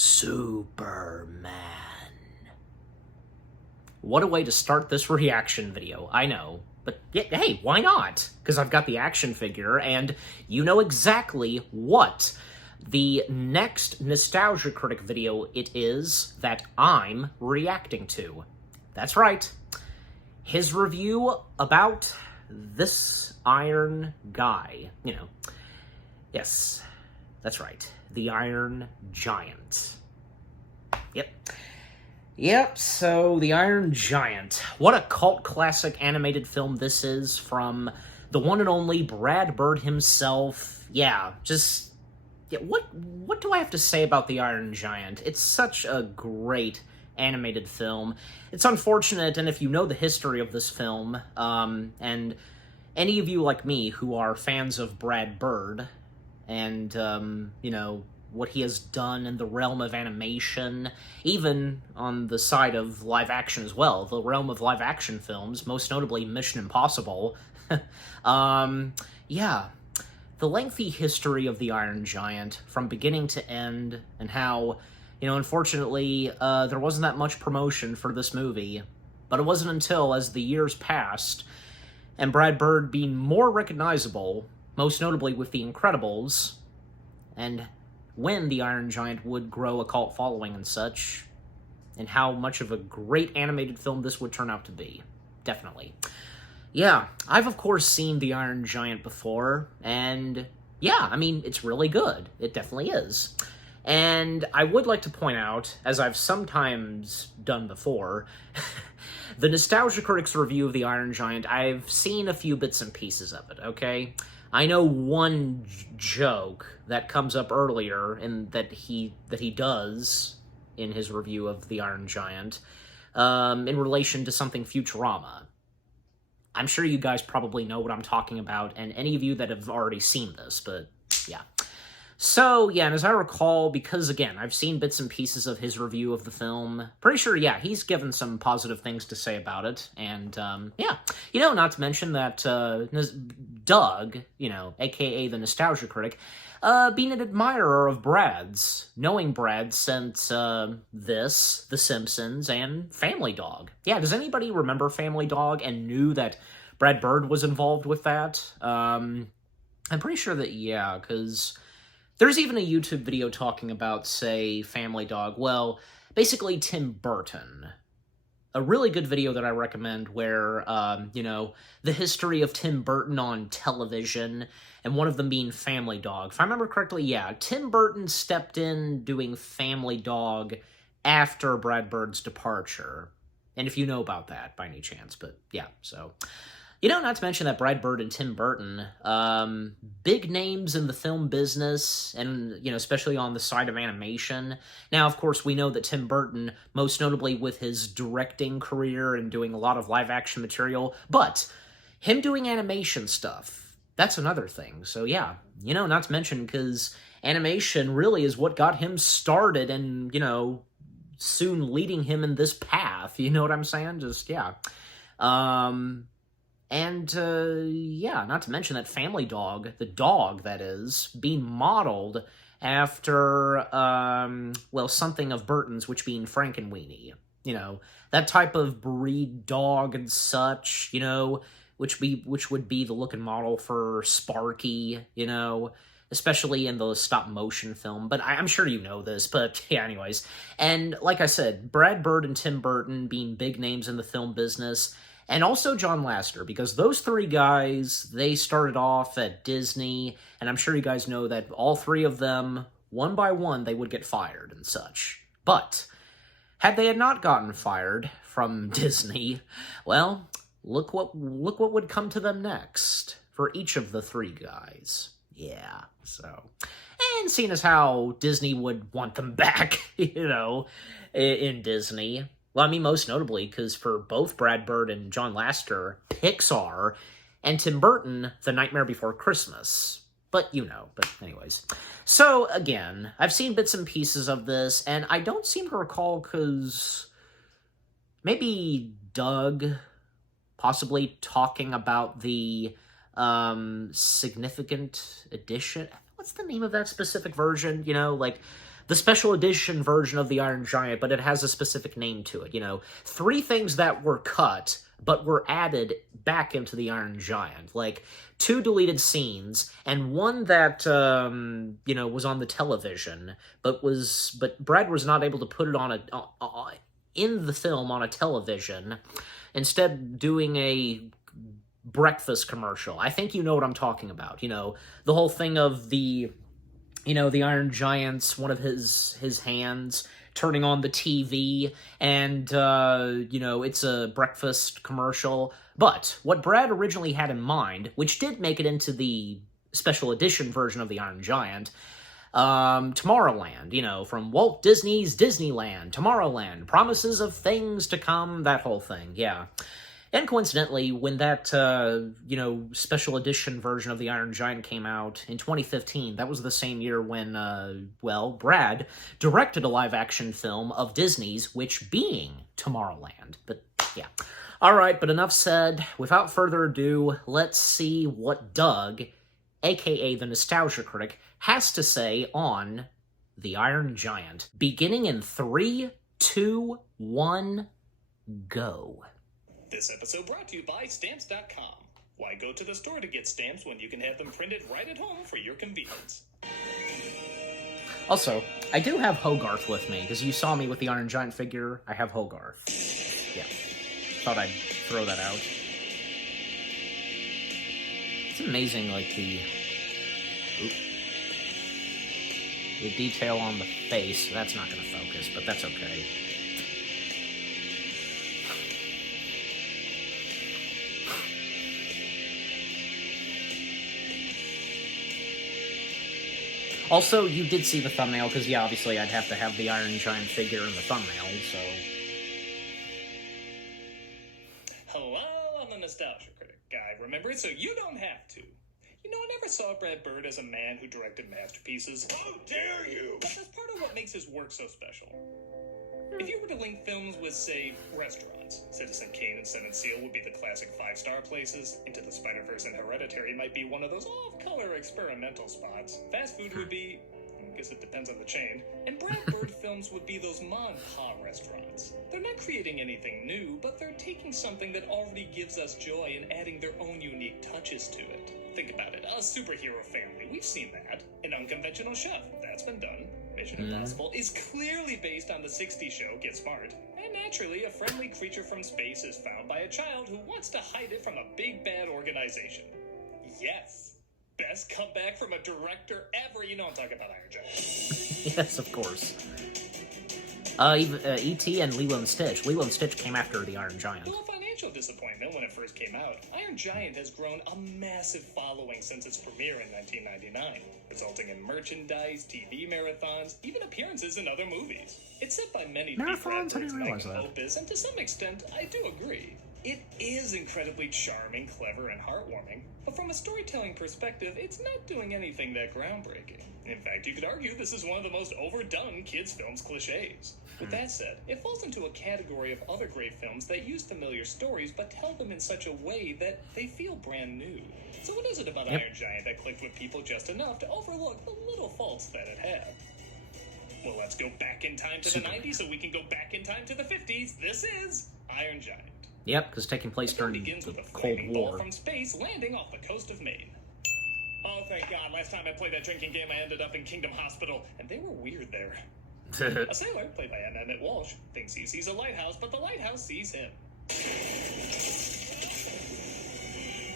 Superman. What a way to start this reaction video, I know. But yeah, hey, why not? Because I've got the action figure, and you know exactly what the next Nostalgia Critic video it is that I'm reacting to. That's right. His review about this Iron Guy. You know, yes, that's right. The Iron Giant. Yep, so The Iron Giant. What a cult classic animated film this is from the one and only Brad Bird himself. Yeah, what do I have to say about The Iron Giant? It's such a great animated film. It's unfortunate, and if you know the history of this film, and any of you like me who are fans of Brad Bird, and, you know, what he has done in the realm of animation, even on the side of live action as well, the realm of live action films, most notably Mission Impossible. Yeah, the lengthy history of the Iron Giant from beginning to end, and how, you know, unfortunately, there wasn't that much promotion for this movie, but it wasn't until as the years passed, and Brad Bird being more recognizable, most notably with The Incredibles, and when The Iron Giant would grow a cult following and such, and how much of a great animated film this would turn out to be. Definitely. Yeah, I've of course seen The Iron Giant before, and yeah, I mean, it's really good. It definitely is. And I would like to point out, as I've sometimes done before, the Nostalgia Critic's review of The Iron Giant, I've seen a few bits and pieces of it, okay? I know one joke that comes up earlier and that he does in his review of The Iron Giant in relation to something Futurama. I'm sure you guys probably know what I'm talking about, and any of you that have already seen this, but yeah. So, yeah, and as I recall, because, again, I've seen bits and pieces of his review of the film, pretty sure, yeah, he's given some positive things to say about it, and, yeah. You know, not to mention that Doug, you know, a.k.a. the Nostalgia Critic, being an admirer of Brad's, knowing Brad since, this, The Simpsons, and Family Dog. Yeah, does anybody remember Family Dog and knew that Brad Bird was involved with that? I'm pretty sure that, yeah, because there's even a YouTube video talking about, say, Family Dog. Well, basically Tim Burton. A really good video that I recommend where, you know, the history of Tim Burton on television, and one of them being Family Dog. If I remember correctly, yeah, Tim Burton stepped in doing Family Dog after Brad Bird's departure. And if you know about that, by any chance, but yeah, so. You know, not to mention that Brad Bird and Tim Burton, big names in the film business, and, you know, especially on the side of animation. Now, of course, we know that Tim Burton, most notably with his directing career and doing a lot of live-action material, but him doing animation stuff, that's another thing. So, yeah, you know, not to mention, because animation really is what got him started and, you know, soon leading him in this path, you know what I'm saying? Just, yeah. And, yeah, not to mention that Family Dog, the dog, that is, being modeled after, well, something of Burton's, which being Frankenweenie. You know, that type of breed dog and such, you know, which would be the look and model for Sparky, you know, especially in the stop-motion film. But I'm sure you know this, but yeah, anyways. And like I said, Brad Bird and Tim Burton being big names in the film business, and also John Lasseter, because those three guys, they started off at Disney, and I'm sure you guys know that all three of them, one by one, they would get fired and such. But had they not gotten fired from Disney, well, look what would come to them next for each of the three guys. Yeah, so. And seeing as how Disney would want them back, you know, in Disney. Well, I mean, most notably, because for both Brad Bird and John Lasseter, Pixar, and Tim Burton, The Nightmare Before Christmas. But, you know, but anyways. So, again, I've seen bits and pieces of this, and I don't seem to recall, because maybe Doug possibly talking about the significant edition. What's the name of that specific version? You know, like the special edition version of the Iron Giant, but it has a specific name to it. 3 things that were cut, but were added back into the Iron Giant. Like, 2 deleted scenes, and 1 that, was on the television, but Brad was not able to put it on in the film on a television, instead doing a breakfast commercial. I think you know what I'm talking about. The whole thing of the Iron Giant's, one of his hands turning on the TV, and, it's a breakfast commercial. But what Brad originally had in mind, which did make it into the special edition version of the Iron Giant, Tomorrowland, from Walt Disney's Disneyland, Tomorrowland, promises of things to come, that whole thing, yeah. And coincidentally, when that, special edition version of the Iron Giant came out in 2015, that was the same year when, Brad directed a live-action film of Disney's, which being Tomorrowland. But, yeah. Alright, but enough said. Without further ado, let's see what Doug, aka the Nostalgia Critic, has to say on the Iron Giant. Beginning in 3, 2, 1, go. This episode brought to you by Stamps.com. Why go to the store to get stamps when you can have them printed right at home for your convenience? Also, I do have Hogarth with me, because you saw me with the Iron Giant figure. I have Hogarth. Yeah. Thought I'd throw that out. It's amazing, like, the detail on the face. That's not going to focus, but that's okay. Also, you did see the thumbnail, because, yeah, obviously I'd have to have the Iron Giant figure in the thumbnail, so... Hello, I'm the Nostalgia Critic guy. Remember it so you don't have to. I never saw Brad Bird as a man who directed masterpieces. How dare you! But that's part of what makes his work so special. If you were to link films with, say, restaurants, Citizen Kane and Seven Seal would be the classic 5-star places, Into the Spider-Verse and Hereditary might be one of those off-color experimental spots, fast food would be, I guess it depends on the chain, and Brad Bird films would be those ma-and-pa restaurants. They're not creating anything new, but they're taking something that already gives us joy and adding their own unique touches to it. Think about it, a superhero family, we've seen that. An unconventional chef, that's been done. Mission Impossible is clearly based on the 60s show Get Smart. And naturally, a friendly creature from space is found by a child who wants to hide it from a big bad organization. Yes! Best comeback from a director ever. You know I'm talking about Iron Giant. Yes, of course. E.T. and Lilo and Stitch. Lilo and Stitch came after the Iron Giant. Well, financial disappointment when it first came out. Iron Giant has grown a massive following since its premiere in 1999, resulting in merchandise, TV marathons, even appearances in other movies. It's said by many marathons? I didn't realize that. Opus, and to some extent, I do agree. It is incredibly charming, clever, and heartwarming, but from a storytelling perspective, it's not doing anything that groundbreaking. In fact, you could argue this is one of the most overdone kids' films cliches. With that said, it falls into a category of other great films that use familiar stories but tell them in such a way that they feel brand new. So what is it about Iron Giant that clicked with people just enough to overlook the little faults that it had? Well, let's go back in time to the 90s so we can go back in time to the 50s. This is Iron Giant. Yep, because taking place during the Cold War. From space landing off the coast of Maine. Oh, thank God. Last time I played that drinking game, I ended up in Kingdom Hospital, and they were weird there. A sailor, played by Emmett Walsh, thinks he sees a lighthouse, but the lighthouse sees him.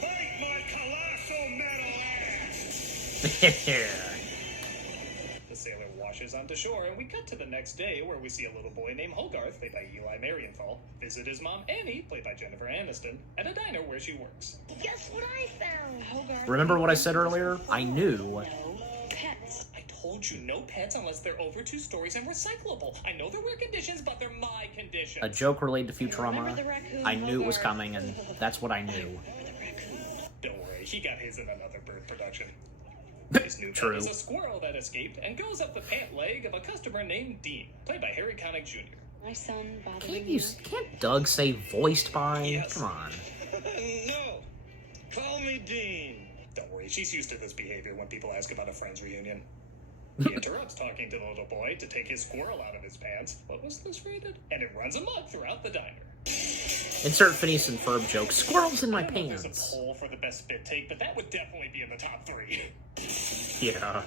Fight my colossal metal ass! The sailor washes onto shore, and we cut to the next day, where we see a little boy named Hogarth, played by Eli Marienthal, visit his mom, Annie, played by Jennifer Aniston, at a diner where she works. Guess what I found, Hogarth? Remember what I said earlier? I knew. No pets. I told you, no pets unless they're over 2 stories and recyclable. I know they're rare conditions, but they're my conditions. A joke related to Futurama. Remember the raccoon, I knew it was Hogarth? coming, and that's what I knew. Don't worry, he got his in another Bird production. His new True. pet is a squirrel that escaped and goes up the pant leg of a customer named Dean, played by Harry Connick Jr. My son bothering Can't Doug say voiced by? Yes. Come on. No! Call me Dean. Don't worry, she's used to this behavior when people ask about a friend's reunion. He interrupts talking to the little boy to take his squirrel out of his pants. What was this rated? And it runs amok throughout the diner. Insert Phineas and Ferb joke. Squirrels in my I don't know if pants. there's a poll for the best spit take, but that would definitely be in the top 3. Yeah.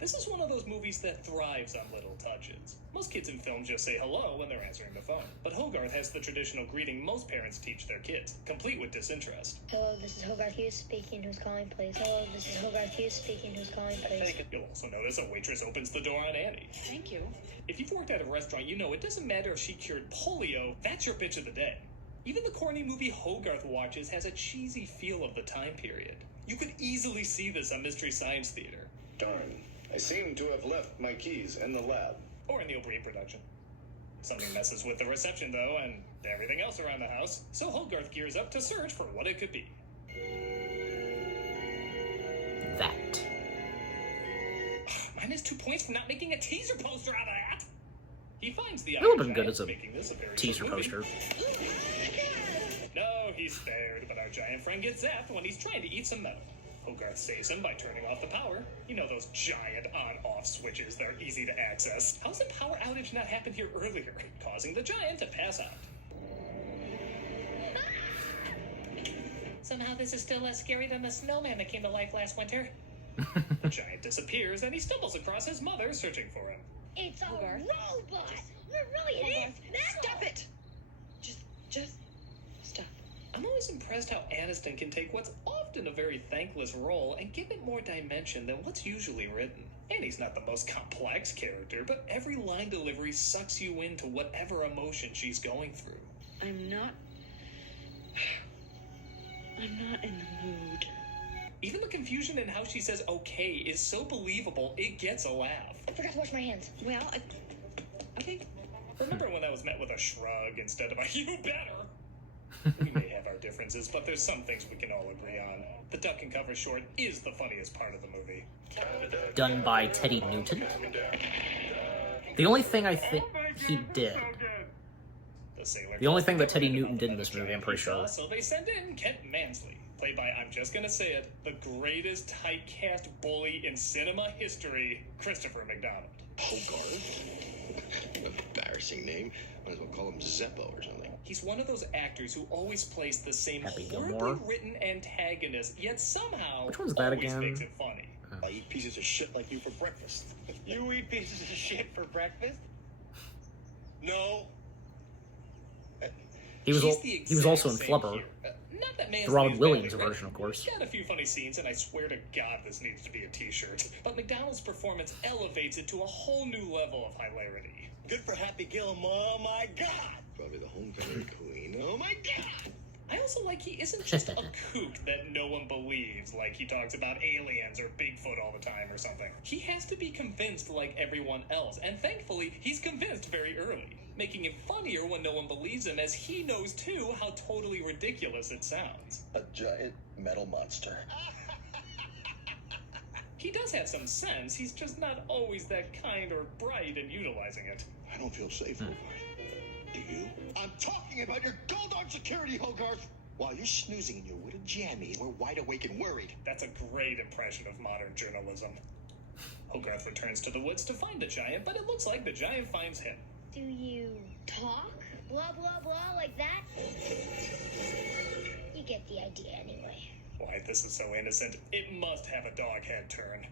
This is one of those movies that thrives on little touches. Most kids in film just say hello when they're answering the phone. But Hogarth has the traditional greeting most parents teach their kids, complete with disinterest. Hello, this is Hogarth Hughes speaking. Who's calling, please? Hello, this is Hogarth Hughes speaking. Who's calling, please? You'll also notice a waitress opens the door on Annie. Thank you. If you've worked at a restaurant, you know it doesn't matter if she cured polio, that's your bitch of the day. Even the corny movie Hogarth watches has a cheesy feel of the time period. You could easily see this on Mystery Science Theater. Darn. I seem to have left my keys in the lab. Or in the O'Brien production. Something messes with the reception, though, and everything else around the house, so Hogarth gears up to search for what it could be. That. Minus 2 points for not making a teaser poster out of that! He finds the It would have Iron been good Giant, as a making this a very teaser short movie. poster. No, he's spared, but our giant friend gets zapped when he's trying to eat some metal. Hogarth saves him by turning off the power. You know those giant on-off switches that are easy to access. How's the power outage not happened here earlier, causing the giant to pass out? Somehow this is still less scary than the snowman that came to life last winter. The giant disappears, and he stumbles across his mother searching for him. It's a Hogarth. robot! Really, it is! Stop it! Just stop. I'm always impressed how Aniston can take what's often a very thankless role and give it more dimension than what's usually written. Annie's not the most complex character, but every line delivery sucks you into whatever emotion she's going through. I'm not in the mood. Even the confusion in how she says okay is so believable, it gets a laugh. I forgot to wash my hands. Well, okay. Remember when that was met with a shrug instead of a you better? We may have our differences, but there's some things we can all agree on. The duck and cover short is the funniest part of the movie. Done by Teddy Newton. The only thing I think he did. The only thing that Teddy Newton did in this movie, I'm pretty sure. So they send in Kent Mansley, played by, I'm just gonna say it, the greatest typecast bully in cinema history, Christopher McDonald. Hogarth? Embarrassing name. Might as well call him Zeppo or something. He's one of those actors who always plays the same Happy horribly Gilmore. written antagonist, yet somehow Which one's that always again? makes it funny. I eat pieces of shit like you for breakfast. You eat pieces of shit for breakfast? No. He was He's the also in exact same Flubber. here. Not that Mansley The Robin is Williams badly version, of written. course. He's got a few funny scenes, and I swear to God this needs to be a t-shirt. But McDonald's performance elevates it to a whole new level of hilarity. Good for Happy Gilmore. Oh my God. Probably the homecoming queen. Oh my God. I also like he isn't just a kook that no one believes, like he talks about aliens or Bigfoot all the time or something. He has to be convinced like everyone else, and thankfully, he's convinced very early, making it funnier when no one believes him, as he knows too how totally ridiculous it sounds. A giant metal monster. He does have some sense, he's just not always that kind or bright in utilizing it. I don't feel safe, Hogarth. Do you? I'm talking about your gold-armed security, Hogarth! While you're snoozing in your wooded jammies, we're wide awake and worried. That's a great impression of modern journalism. Hogarth returns to the woods to find the giant, but it looks like the giant finds him. Do you talk? Blah, blah, blah, like that? You get the idea anyway. Why, this is so innocent. It must have a dog head turn.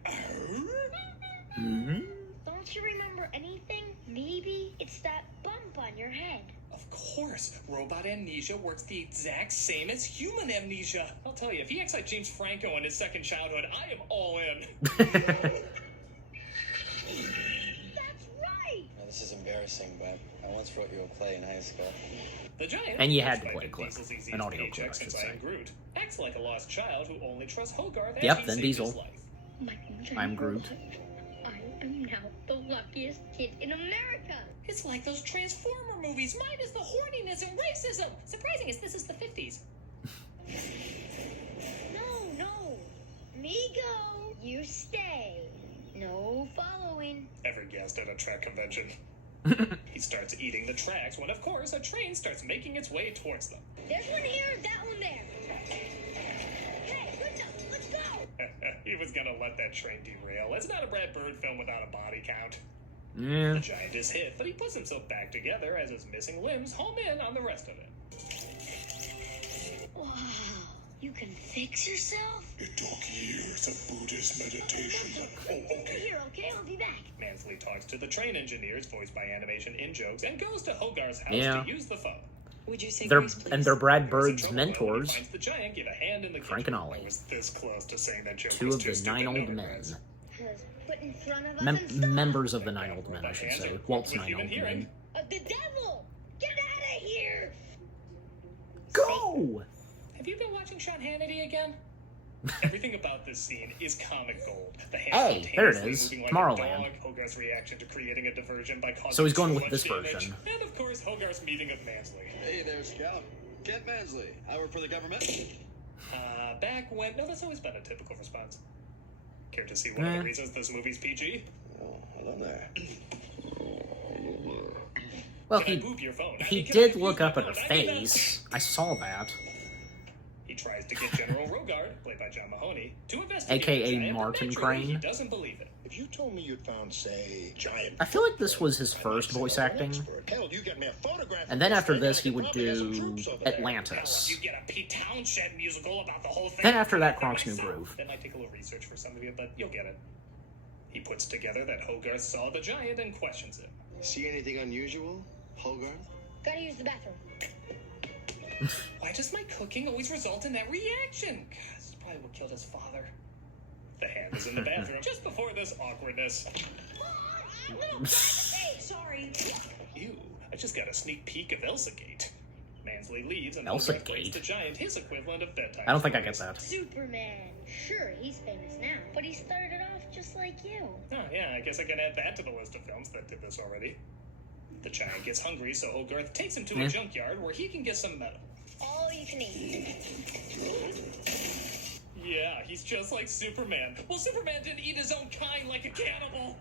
Don't you remember anything? Maybe it's that bump on your head. Of course, robot amnesia works the exact same as human amnesia. I'll tell you, if he acts like James Franco in his second childhood, I am all in. That's right! Now, this is embarrassing, but I once wrote you a play in high school. The giant, And you had to played play a by clip. Diesel's easiest An audio paycheck clip, I since should I say. am Groot, acts like a lost child who only trusts Hogarth as Yep, he then saved Diesel. his life. My name's I'm Groot. I am now the luckiest kid in America. It's like those Transformer movies, minus the horniness and racism. Surprising is this is the 50s. No. Me go. You stay. No following. Ever guessed at a track convention? He starts eating the tracks when, of course, a train starts making its way towards them. There's one here, that one there. Hey, good enough. Let's go. He was gonna let that train derail. It's not a Brad Bird film without a body count. Yeah. The giant is hit, but he puts himself back together as his missing limbs home in on the rest of it. Wow, you can fix yourself? It took years of Buddhist meditation. Oh, okay. Here, okay, I'll be back. Mansley talks to the train engineers, voiced by Animation In-Jokes, and goes to Hogarth's house Yeah. to use the phone. Would you say They're grace, please? and they're Brad There was a Bird's trouble when he mentors, finds the giant, give a hand in the Frank kitchen. and Ollie. I was this close to saying that joke two was of too the stupid, Nine no Old Men. regrets. Was put in front of us and stuff. Members of the Nine Old Men, I should Hands say. are Walt's with Nine human Old hearing. Men. The devil! Get out of here! Go! Have you been watching Sean Hannity again? Everything about this scene is comic gold. The hand Hey, there it spontaneously is. moving like Tomorrowland. a dog, Hogarth's reaction to creating a diversion by causing So he's going too with much this damage, version. And of course, Hogarth's meeting of Mansley. Hey there, Scout. Kent Mansley. I work for the government. Back when... No, that's always been a typical response. Care to see one of the reasons this movie's PG? Oh, hello there. Well, Can I he boop your phone? he Can I did use look my up at her phone? I mean, face. I saw that. He tries to get General Rogard, played by John Mahoney, to investigate AKA the giant, but Martin naturally, Crane. He doesn't believe it. If you told me you'd found, say, giant... I feel like this was his I might first say voice I'm an acting. expert. Hell, you get me a photograph And then after of this, I he could would probably have some do troops over there. Hell, if Atlantis. you get a Pete Townshend musical about the whole thing... Then after that, for Kronk's New myself. Groove. That might take a little research for some of you, but you'll get it. He puts together that Hogarth saw the giant and questions him. See anything unusual, Hogarth? Gotta use the bathroom. Why does my cooking always result in that reaction? God, this is probably what killed his father. The hand is in the bathroom just before this awkwardness. Sorry. Ew, I just got a sneak peek of Elsagate. Mansley leaves and Elsa Hogarth brings Gate? the giant his equivalent of bedtime I don't think I get stories. that. Superman. Sure, he's famous now, but he started off just like you. Oh, yeah, I guess I can add that to the list of films that did this already. The giant gets hungry, so Hogarth takes him to a junkyard where he can get some metal. All you can eat. Yeah, he's just like Superman. Well, Superman didn't eat his own kind like a cannibal.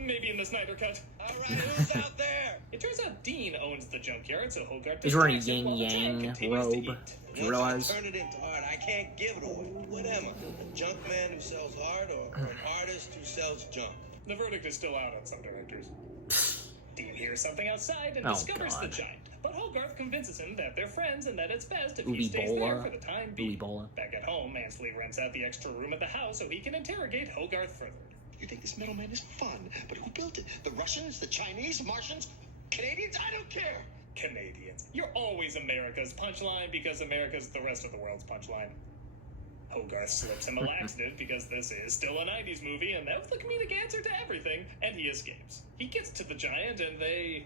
Maybe in the Snyder Cut. All right, who's out there? It turns out Dean owns the junkyard, so Hogarth He's wearing a distracts him while the giant yin-yang continues to robe. eat. Did you realize? Turn it into art. I can't give it away. What am I? A junk man who sells art or an artist who sells junk? The verdict is still out on some directors. Dean hears something outside and Oh, discovers the God. giant. But Hogarth convinces him that they're friends and that it's best if he Ooby stays there Bola. for the time being. Ooby Bola. Back at home, Mansley rents out the extra room at the house so he can interrogate Hogarth further. You think this middleman is fun, but who built it? The Russians, the Chinese, Martians, Canadians? I don't care. Canadians. You're always America's punchline because America's the rest of the world's punchline. Hogarth slips him a laxative because this is still a 90s movie and that's the comedic answer to everything, and he escapes. He gets to the giant and they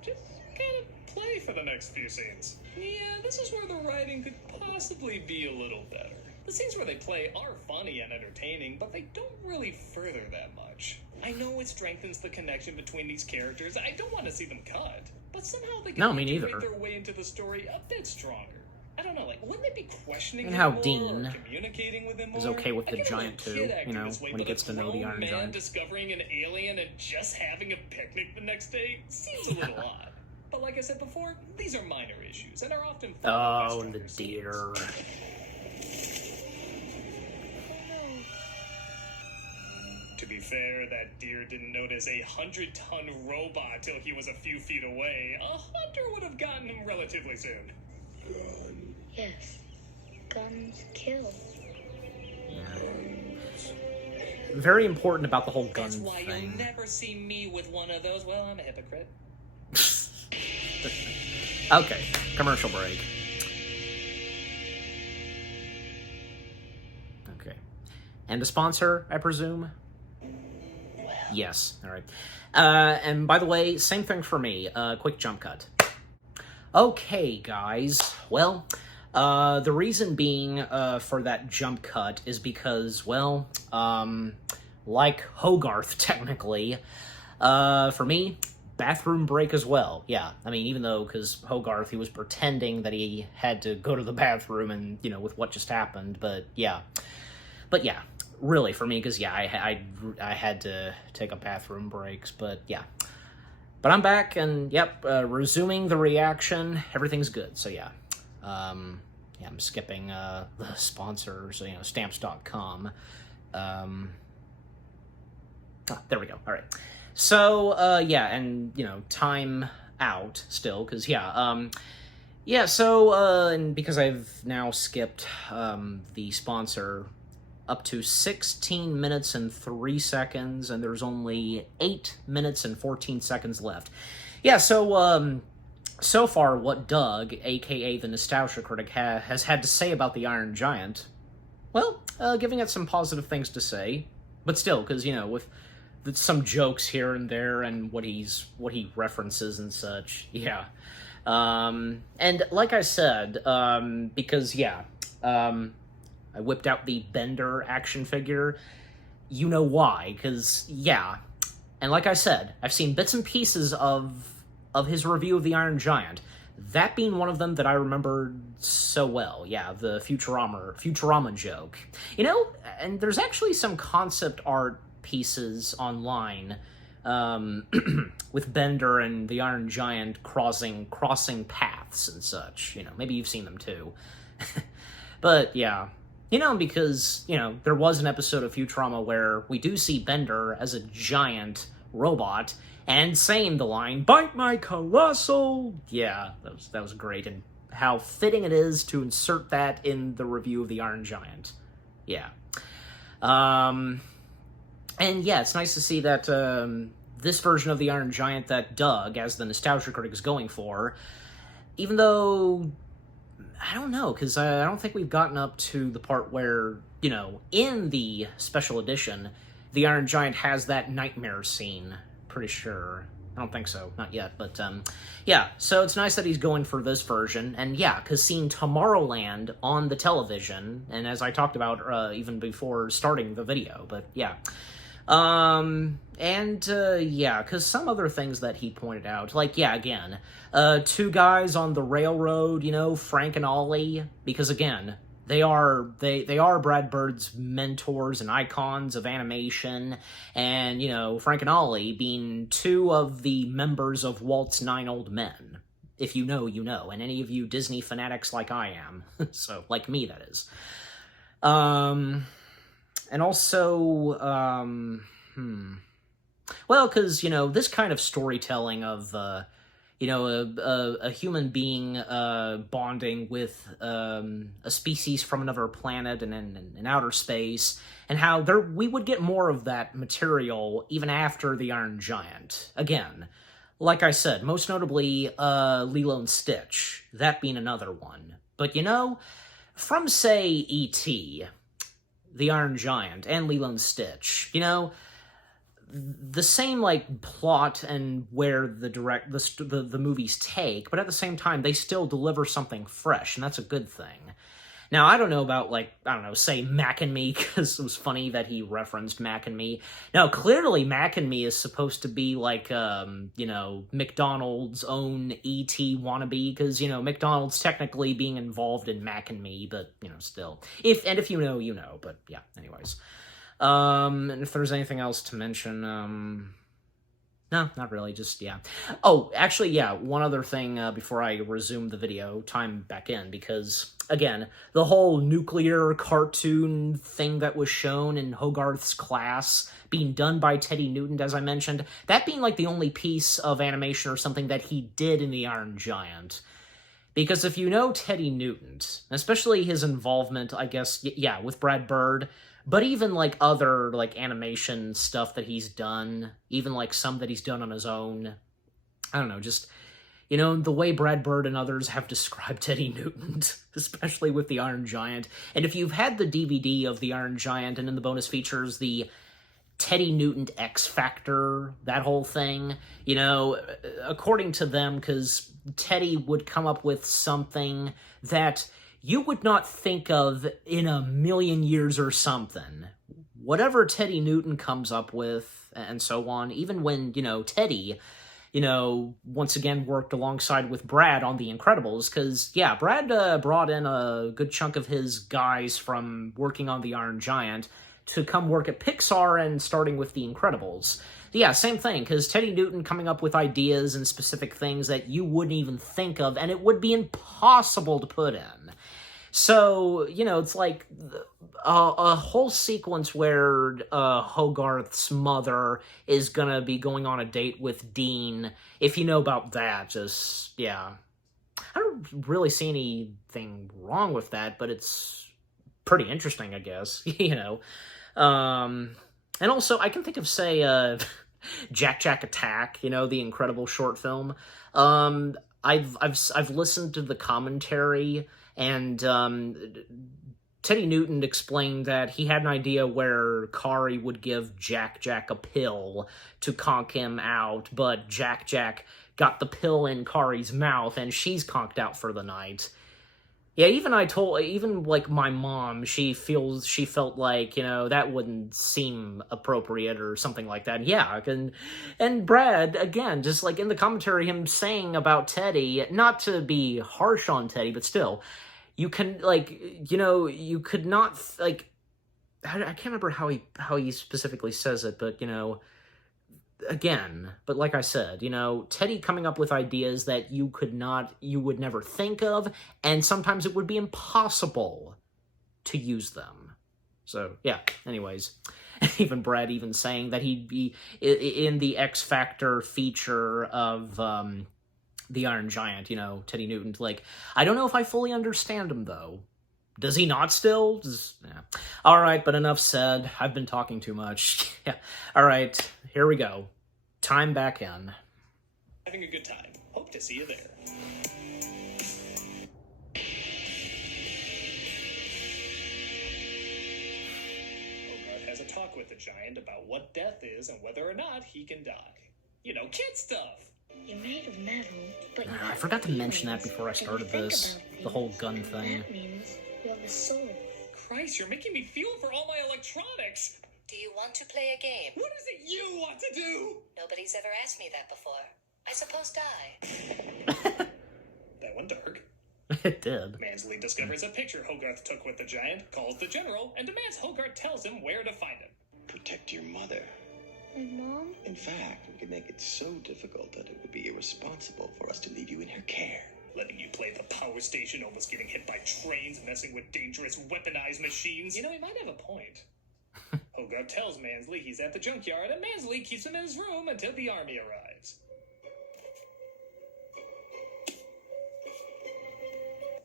just kind of play for the next few scenes. Yeah, this is where the writing could possibly be a little better. The scenes where they play are funny and entertaining, but they don't really further that much. I know it strengthens the connection between these characters. I don't want to see them cut, but somehow they can No, me integrate neither. their way into the story a bit stronger. I don't know, like, wouldn't they be questioning And him how more Dean or communicating with him more? is okay with I the get a little giant, too, kid acting you know, this way, when he but gets a to know the grown Iron man Giant. discovering an alien and just having a picnic the next day seems a little odd. But like I said before, these are minor issues and are often followed by Oh, and the stronger scenes. deer. To be fair, that deer didn't notice a 100-ton robot till he was a few feet away. A hunter would have gotten him relatively soon. Yes. Guns kill. Very important about the whole gun That's why thing. you'll never see me with one of those. Well, I'm a hypocrite. Okay, commercial break. Okay. And a sponsor, I presume? Yes, alright. And by the way, same thing for me. Quick jump cut. Okay, guys. Well, the reason being for that jump cut is because, well, like Hogarth, technically, for me, bathroom break as well. Yeah, I mean, even though, because Hogarth, he was pretending that he had to go to the bathroom and, you know, with what just happened, but yeah. But yeah, really, for me, because, yeah, I had to take a bathroom breaks, but yeah. But I'm back, and, yep, resuming the reaction, everything's good, so yeah. yeah, I'm skipping the sponsors, stamps.com. There we go. All right. So, yeah, and, time out still, because, and because I've now skipped the sponsor up to 16 minutes and 3 seconds, and there's only 8 minutes and 14 seconds left. Yeah, so far, what Doug, aka the Nostalgia Critic, has had to say about the Iron Giant, well, giving it some positive things to say, but still, because, with some jokes here and there, and what he references and such, yeah. And like I said, because, I whipped out the Bender action figure, you know why, because, yeah. And like I said, I've seen bits and pieces of his review of the Iron Giant, that being one of them that I remembered so well. Yeah, the Futurama joke. And there's actually some concept art pieces online with Bender and the Iron Giant crossing paths and such. Maybe you've seen them too. But yeah, because, there was an episode of Futurama where we do see Bender as a giant robot and saying the line, "Bite my colossal..." Yeah, that was great, and how fitting it is to insert that in the review of the Iron Giant. Yeah. And yeah, it's nice to see that this version of the Iron Giant that Doug, as the Nostalgia Critic, is going for, even though, I don't know, because I don't think we've gotten up to the part where, in the special edition, the Iron Giant has that nightmare scene. Pretty sure. I don't think so. Not yet. But, yeah. So it's nice that he's going for this version. And, yeah, because seeing Tomorrowland on the television, and as I talked about even before starting the video, but, yeah. Yeah, because some other things that he pointed out, like, yeah, again, two guys on the railroad, Frank and Ollie, because, again, they are Brad Bird's mentors and icons of animation, and, Frank and Ollie being two of the members of Walt's 9 Old Men. If you know, you know, and any of you Disney fanatics like I am, so, like me, that is. And also, well, because, this kind of storytelling of, a human being bonding with a species from another planet and in outer space, and how we would get more of that material even after the Iron Giant. Again, like I said, most notably Lilo and Stitch, that being another one. But, from, say, E.T., the Iron Giant, and Lilo and Stitch, the same, plot and where the movies take, but at the same time, they still deliver something fresh, and that's a good thing. Now, I don't know about, say Mac and Me, because it was funny that he referenced Mac and Me. Now, clearly, Mac and Me is supposed to be, McDonald's own E.T. wannabe, because, McDonald's technically being involved in Mac and Me, but, still. If you know, you know, but, yeah, anyways. And if there's anything else to mention, no, not really, just, yeah. Oh, actually, yeah, one other thing before I resume the video, time back in, because, again, the whole nuclear cartoon thing that was shown in Hogarth's class being done by Teddy Newton, as I mentioned, that being, the only piece of animation or something that he did in The Iron Giant. Because if you know Teddy Newton, especially his involvement, I guess, yeah, with Brad Bird, but even, other, animation stuff that he's done, even, some that he's done on his own, I don't know, just, the way Brad Bird and others have described Teddy Newton, especially with The Iron Giant. And if you've had the DVD of The Iron Giant, and in the bonus features, the Teddy Newton X Factor, that whole thing, according to them, because Teddy would come up with something that you would not think of in a million years or something. Whatever Teddy Newton comes up with, and so on, even when, Teddy, once again worked alongside with Brad on The Incredibles, because, yeah, Brad brought in a good chunk of his guys from working on The Iron Giant to come work at Pixar and starting with The Incredibles. Yeah, same thing, because Teddy Newton coming up with ideas and specific things that you wouldn't even think of, and it would be impossible to put in. So, you know, it's like a whole sequence where Hogarth's mother is gonna be going on a date with Dean. If you know about that, just, yeah. I don't really see anything wrong with that, but it's pretty interesting, I guess, you know. And also, I can think of, say, Jack Jack Attack, you know, the incredible short film. I've listened to the commentary, and Teddy Newton explained that he had an idea where Kari would give Jack Jack a pill to conk him out, but Jack Jack got the pill in Kari's mouth, and she's conked out for the night. Yeah, even like my mom, she felt like, you know, that wouldn't seem appropriate or something like that. Yeah, and Brad, again, just like in the commentary, him saying about Teddy, not to be harsh on Teddy, but still, you can, like, you know, you could not, like, I can't remember how he specifically says it, but, you know, again, but like I said, you know, Teddy coming up with ideas that you would never think of, and sometimes it would be impossible to use them. So, yeah, anyways. Even Brad even saying that he'd be in the X Factor feature of the Iron Giant, you know, Teddy Newton, like, I don't know if I fully understand him, though. Does he not still? Yeah. All right, but enough said. I've been talking too much. Yeah. All right, here we go. Time back in. Having a good time. Hope to see you there. Hogarth has a talk with the giant about what death is and whether or not he can die. You know, kid stuff. You're made of metal, but I forgot to mention that before I started this. The whole gun thing. That means you have a soul. Christ, you're making me feel for all my electronics. Do you want to play a game? What is it you want to do? Nobody's ever asked me that before. I suppose die. That went dark. It did. Mansley discovers a picture Hogarth took with the giant, calls the general, and demands Hogarth tells him where to find him. Protect your mother. My mom? In fact, we could make it so difficult that it would be irresponsible for us to leave you in her care. Letting you play the power station, almost getting hit by trains, messing with dangerous weaponized machines. You know, he might have a point. Hogarth tells Mansley he's at the junkyard, and Mansley keeps him in his room until the army arrives.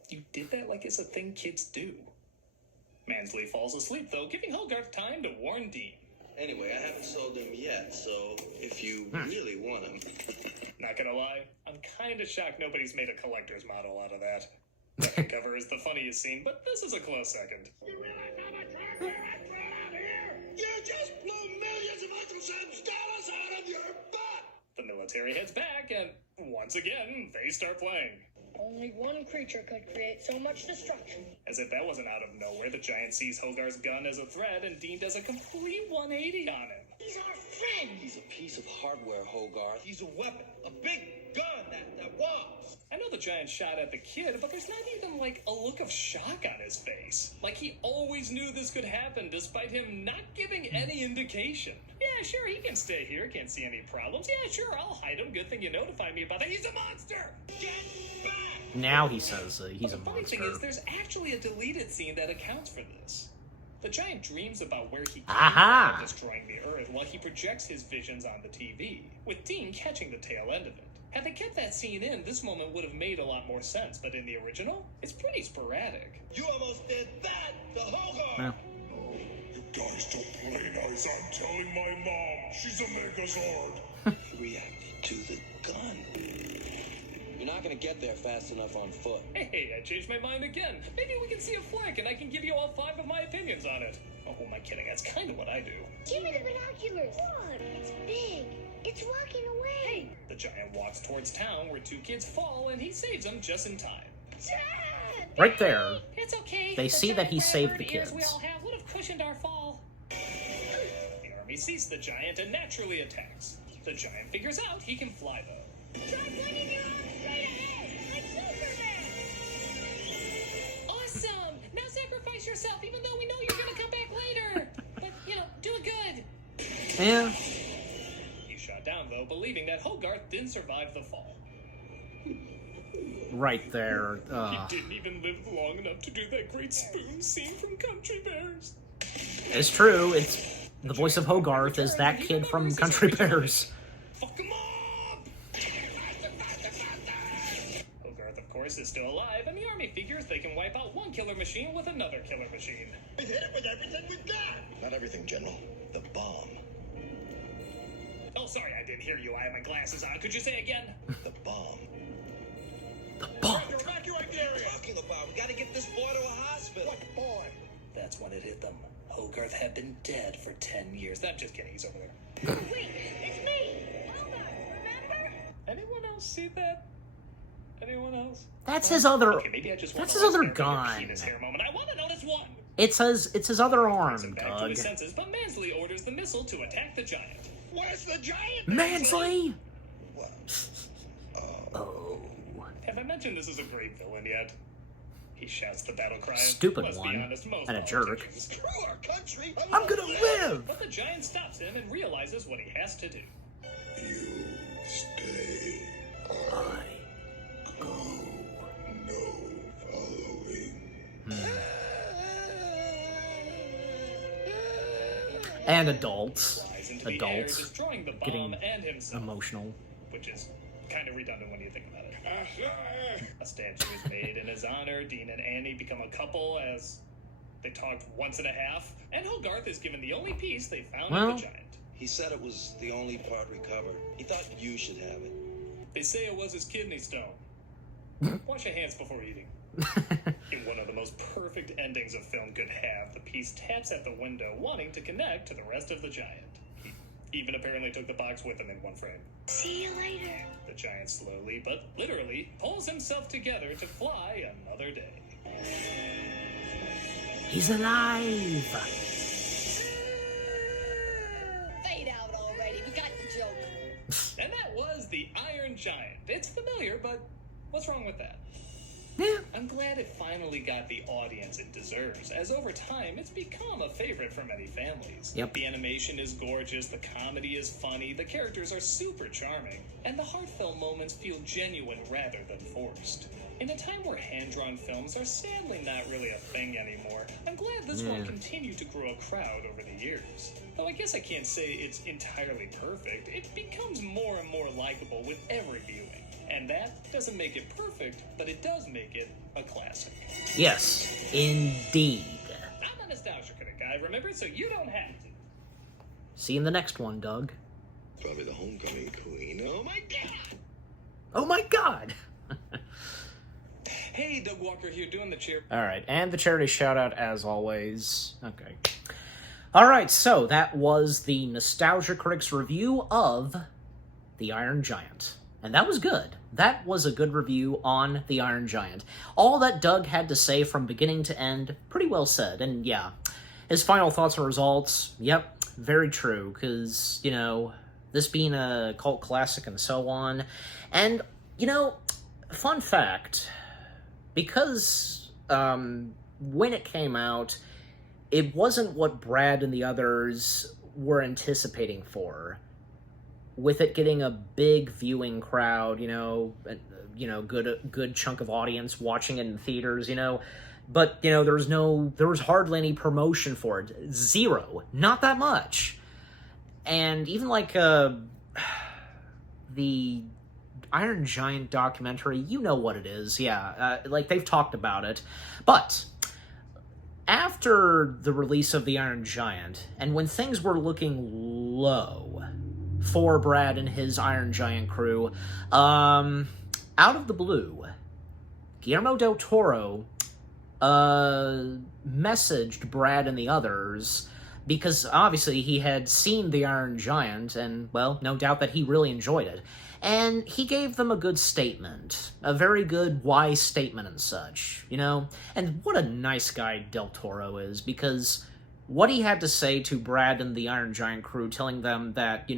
You did that like it's a thing kids do. Mansley falls asleep, though, giving Hogarth time to warn Dean. Anyway, I haven't sold them yet, so if you really want them... Not gonna lie, I'm kinda shocked nobody's made a collector's model out of that. The cover is the funniest scene, but this is a close second. You realize how much hardware I put out here? You just blew millions of Uncle Sam's dollars out of your butt! The military heads back, and once again, they start playing. Only one creature could create so much destruction. As if that wasn't out of nowhere, the giant sees Hogarth's gun as a threat, and Dean does a complete 180 on him. He's our friend. He's a piece of hardware, Hogarth. He's a weapon. A big gun that was. I know the giant shot at the kid, but there's not even, like, a look of shock on his face. Like he always knew this could happen, despite him not giving any indication. Yeah, sure, he can stay here, can't see any problems. Yeah, sure, I'll hide him. Good thing you notified me about that. He's a monster! Get back! Now he says he's a The funny monster. thing is, there's actually a deleted scene that accounts for this. The giant dreams about where he came Aha! from destroying the Earth while he projects his visions on the TV, with Dean catching the tail end of it. Had they kept that scene in, this moment would have made a lot more sense, but in the original, it's pretty sporadic. You almost did that to Hogarth! Yeah. You guys don't play nice. I'm telling my mom. She's a Megazord. Reacted to the gun. You're not gonna get there fast enough on foot. Hey, I changed my mind again. Maybe we can see a flick and I can give you all 5 of my opinions on it. Oh, who am I kidding? That's kind of what I do. Give me the binoculars. Look, it's big. It's walking away. The giant walks towards town where 2 kids fall and he saves them just in time. Dad! Right there. It's okay. They The see that he giant saved bird the ears we kids. all have would have cushioned our fall. The army sees the giant and naturally attacks. The giant figures out he can fly though. Try pointing your arms straight ahead, like Superman. Awesome! Now sacrifice yourself even though we know you're gonna come back later. But, you know, do it good. Yeah. He's shot down though, believing that Hogarth didn't survive the fall. right there. He didn't even live long enough to do that great spoon scene from Country Bears. It's true. It's the voice of Hogarth is that kid from Country Bears. Fuck him up! Hogarth, of course, is still alive, and the army figures they can wipe out one killer machine with another killer machine. We hit it with everything we've got. Not everything, General. The bomb. Oh, sorry, I didn't hear you. I have my glasses on. Could you say again? The bomb. The bomb. Evacuate the area. Talking about, we gotta get this boy to a hospital. What boy? That's when it hit them. Hogarth had been dead for 10 years. I'm just kidding, he's over there. Wait, it's me! Remember? Anyone else see that? Anyone else? That's his other. Okay, maybe I just want That's to his other stare at your gun. penis hair moment. I want to notice one. It's his other Brings arm, him back to Doug. his senses, but Mansley orders the missile to attack the giant. Where's the giant? Mansley. What? Oh, Have I mentioned this is a great villain yet? He shouts the battle cry. Stupid Let's be one. honest, most And a jerk. politicians. Screw our country. I'm gonna live. But the giant stops him and realizes what he has to do. You stay. I go. No following. And adults. Flies into the air, Adults destroying the bomb getting and himself. emotional. Which is kind of redundant when you think about it. A statue is made in his honor. Dean and Annie become a couple as they talked once and a half. And Hogarth is given the only piece they found Well- of the giant. He said it was the only part recovered. He thought you should have it. They say it was his kidney stone. Wash your hands before eating. In one of the most perfect endings a film could have, the piece taps at the window, wanting to connect to the rest of the giant. He even apparently took the box with him in one frame. See you later. The giant slowly, but literally, pulls himself together to fly another day. He's alive. Fade out already. We got the joke. And that was The Iron Giant. It's familiar, but what's wrong with that? Yeah. I'm glad it finally got the audience it deserves, as over time it's become a favorite for many families. Yep. The animation is gorgeous, the comedy is funny, the characters are super charming, and the heartfelt moments feel genuine rather than forced. In a time where hand-drawn films are sadly not really a thing anymore, I'm glad this one continued to grow a crowd over the years. Though I guess I can't say it's entirely perfect, it becomes more and more likable with every viewing. And that doesn't make it perfect, but it does make it a classic. Yes, indeed. I'm a nostalgia critic, guy, remember? So you don't have to. See you in the next one, Doug. Probably the homecoming queen. Oh my god! Oh my god! Hey, Doug Walker here doing the cheer. Alright, and the charity shout out as always. Okay. Alright, so that was the Nostalgia Critics review of The Iron Giant. And that was good. That was a good review on The Iron Giant. All that Doug had to say from beginning to end, pretty well said. And yeah, his final thoughts and results, yep, very true. Because, you know, this being a cult classic and so on. And, you know, fun fact, because when it came out, it wasn't what Brad and the others were anticipating for. With it getting a big viewing crowd, good chunk of audience watching it in theaters, but there was hardly any promotion for it. Zero, not that much. And even like the Iron Giant documentary, you know what it is, yeah, like they've talked about it. But after the release of the Iron Giant, and when things were looking low for Brad and his Iron Giant crew, out of the blue, Guillermo del Toro messaged Brad and the others, because obviously he had seen the Iron Giant, and, well, no doubt that he really enjoyed it. And he gave them a good statement, a very good, wise statement and such, And what a nice guy Del Toro is, because what he had to say to Brad and the Iron Giant crew, telling them that,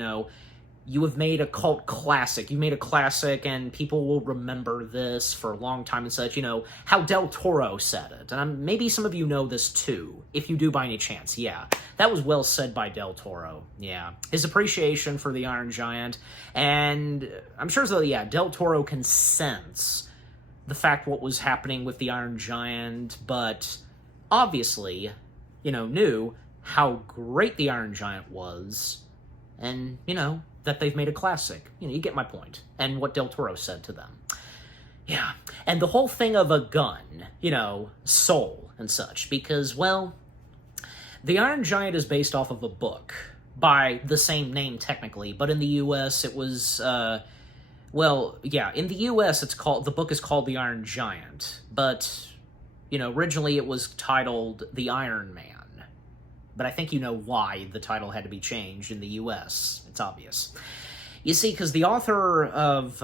you have made a cult classic. You made a classic, and people will remember this for a long time and such. How Del Toro said it. And maybe some of you know this too, if you do by any chance. Yeah, that was well said by Del Toro. Yeah, his appreciation for the Iron Giant. And I'm sure, Del Toro can sense the fact what was happening with the Iron Giant, but obviously, knew how great the Iron Giant was, and, that they've made a classic. You get my point, and what Del Toro said to them. Yeah, and the whole thing of a gun, soul and such, because, well, the Iron Giant is based off of a book by the same name, technically, but in the U.S. it was, in the U.S. the book is called The Iron Giant, but, originally it was titled The Iron Man. But I think you know why the title had to be changed in the U.S. It's obvious. You see, because the author of,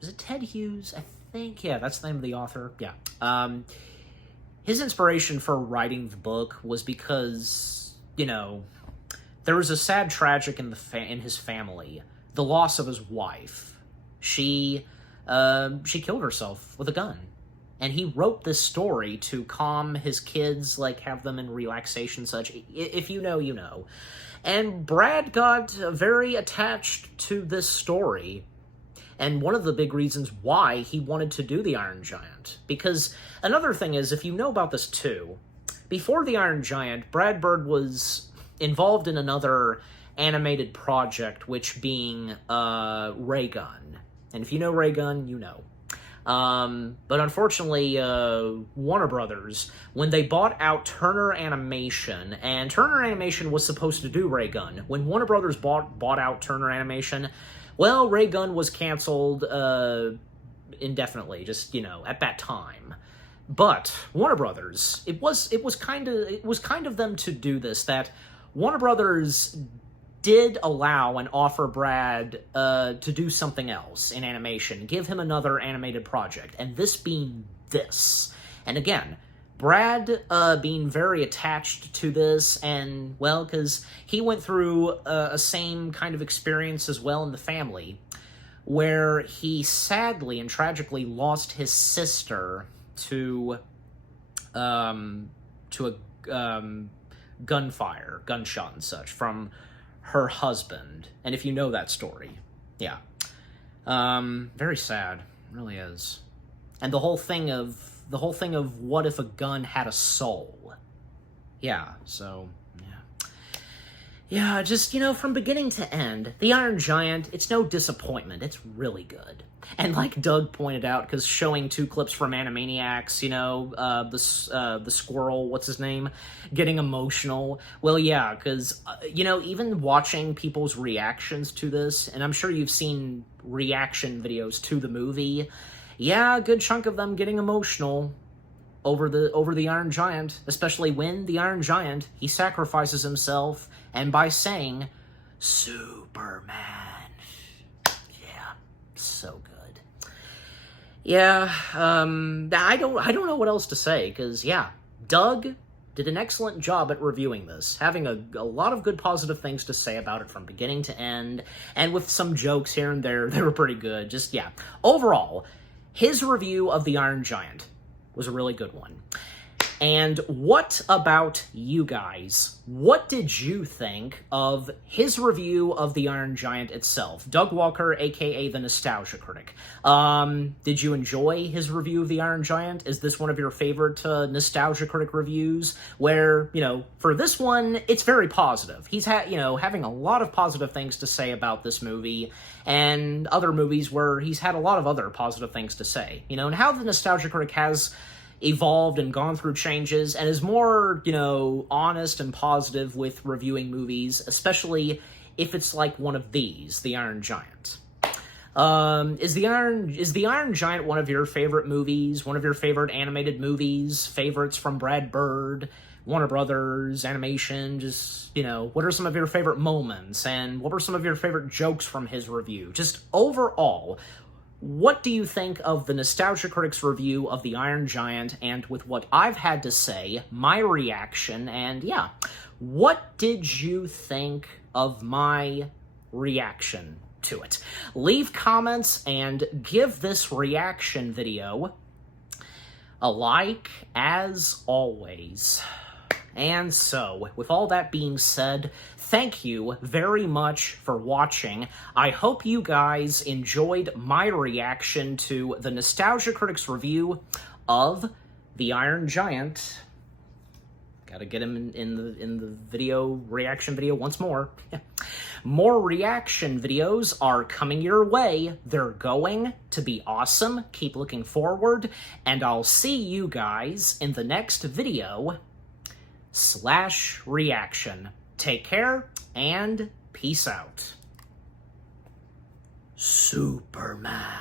is it Ted Hughes? I think, yeah, that's the name of the author, yeah. His inspiration for writing the book was because, there was a sad tragic in his family, the loss of his wife. She killed herself with a gun. And he wrote this story to calm his kids, have them in relaxation such. If you know, you know. And Brad got very attached to this story. And one of the big reasons why he wanted to do the Iron Giant. Because another thing is, if you know about this too, before the Iron Giant, Brad Bird was involved in another animated project, which being Ray Gun. And if you know Ray Gun, you know. But unfortunately, Warner Brothers, when they bought out Turner Animation, and Turner Animation was supposed to do Ray Gun, when Warner Brothers bought out Turner Animation, well, Ray Gun was canceled, indefinitely, just, at that time. But Warner Brothers, it was kind of them to do this, that Warner Brothers did allow and offer Brad to do something else in animation, give him another animated project, and this being this. And again, Brad being very attached to this, and, well, because he went through a same kind of experience as well in the family, where he sadly and tragically lost his sister to a gunshot and such, from her husband. And if you know that story, yeah. Very sad, it really is. And the whole thing of what if a gun had a soul? Yeah, so, yeah. Yeah, just, from beginning to end, The Iron Giant, it's no disappointment, it's really good. And like Doug pointed out, because showing 2 clips from Animaniacs, the squirrel, what's his name, getting emotional. Well, yeah, because, even watching people's reactions to this, and I'm sure you've seen reaction videos to the movie, yeah, a good chunk of them getting emotional over the Iron Giant, especially when the Iron Giant, he sacrifices himself, and by saying, Superman. Yeah, so good. Yeah, I don't know what else to say, because, yeah, Doug did an excellent job at reviewing this, having a lot of good positive things to say about it from beginning to end, and with some jokes here and there, they were pretty good. Just, yeah, overall, his review of The Iron Giant was a really good one. And what about you guys? What did you think of his review of The Iron Giant itself? Doug Walker, aka The Nostalgia Critic. Did you enjoy his review of The Iron Giant? Is this one of your favorite Nostalgia Critic reviews? Where, for this one, it's very positive. He's having a lot of positive things to say about this movie, and other movies where he's had a lot of other positive things to say. And how the Nostalgia Critic has evolved and gone through changes, and is more, honest and positive with reviewing movies, especially if it's like one of these, The Iron Giant. Is The Iron Giant one of your favorite movies, one of your favorite animated movies, favorites from Brad Bird, Warner Brothers, animation, just, what are some of your favorite moments, and what were some of your favorite jokes from his review? Just overall, what do you think of the Nostalgia Critic's review of The Iron Giant, and with what I've had to say, my reaction, and yeah, what did you think of my reaction to it? Leave comments and give this reaction video a like, as always. And so, with all that being said, thank you very much for watching. I hope you guys enjoyed my reaction to the Nostalgia Critics review of The Iron Giant. Gotta get him in the video, reaction video once more. More reaction videos are coming your way. They're going to be awesome. Keep looking forward, and I'll see you guys in the next video / reaction. Take care, and peace out. Superman.